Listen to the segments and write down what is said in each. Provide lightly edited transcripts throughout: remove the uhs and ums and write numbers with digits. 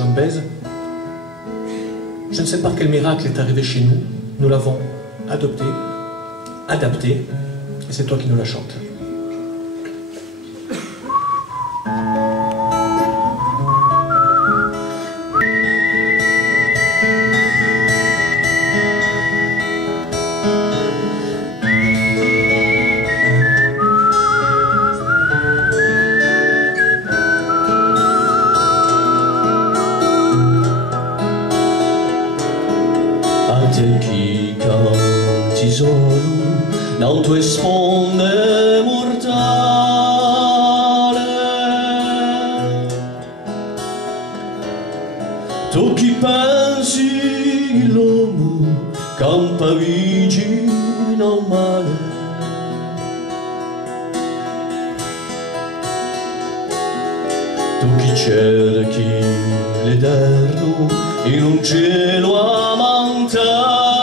John Baez. Je ne sais pas quel miracle est arrivé chez nous. Nous l'avons adopté, adapté, et c'est toi qui nous la chantes. Te chi canti solo nel tuo sponde mortale, tu chi pensi l'uomo campa vicino al mare, tu chi cerchi l'Eterno in un cielo amantato,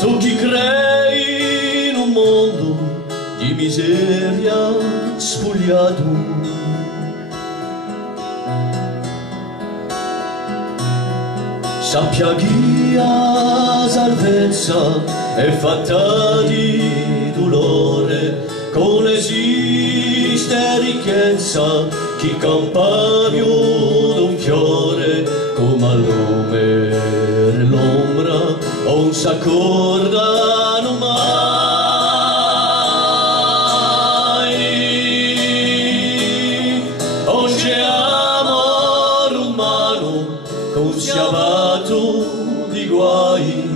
tu chi crei in un mondo di miseria spogliato, sappia chi la salvezza è fatta di dolore, con esiste ricchezza chi campa più d'un fiore, come al lume e l'ombra non s'accordano mai. Non c'è amore umano con schiavato di guai,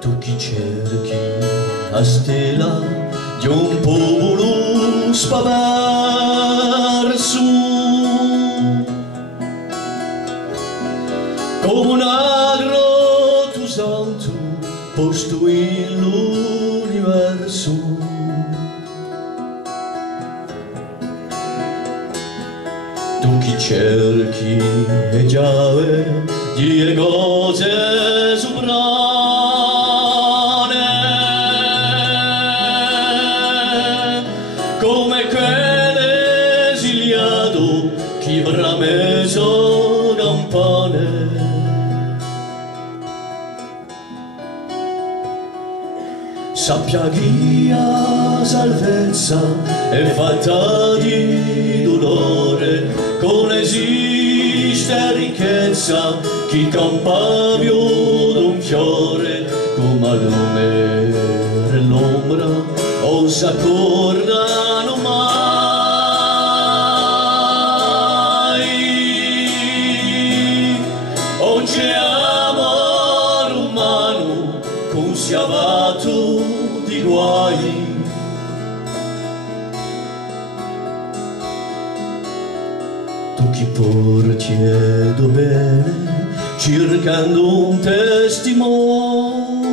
tu chi cerchi la stella di un popolo spavarso, come un agro tu santo posto in l'universo, tu chi cerchi e chiave di cose sovrane, come quell'esiliato chi brameso campane, sappia chi la salvezza è fatta di dolore, con esiste ricchezza chi campa più d'un fiore, come al lume e l'ombra non s'accordano mai. Non c'è amore umano con schiavato di guai, tu chi porti bene cercando un testimone,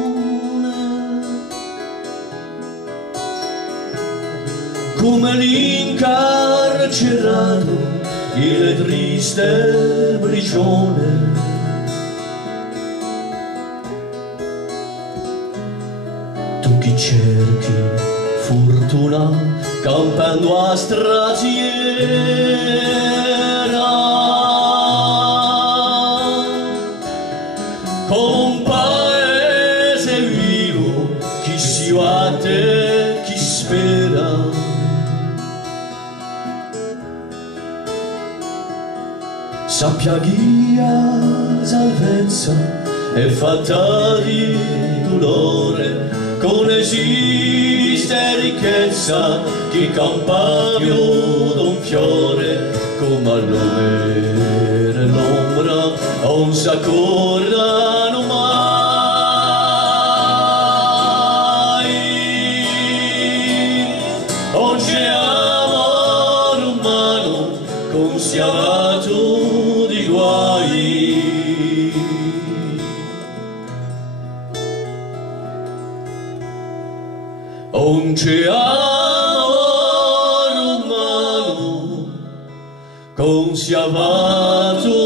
come l'incarcerato il triste prigione, tu chi cerchi fortuna campando a strasiera, come un paese vivo chi si batte, chi spera, sappia chi la salvezza è fatta di dolore, con esiste ricchezza chi campa più d'un fiore, come al lume e l'ombra non s'accordano mai. Non c'è amore umano con schiavato di guai, non c'è amore umano con schiavato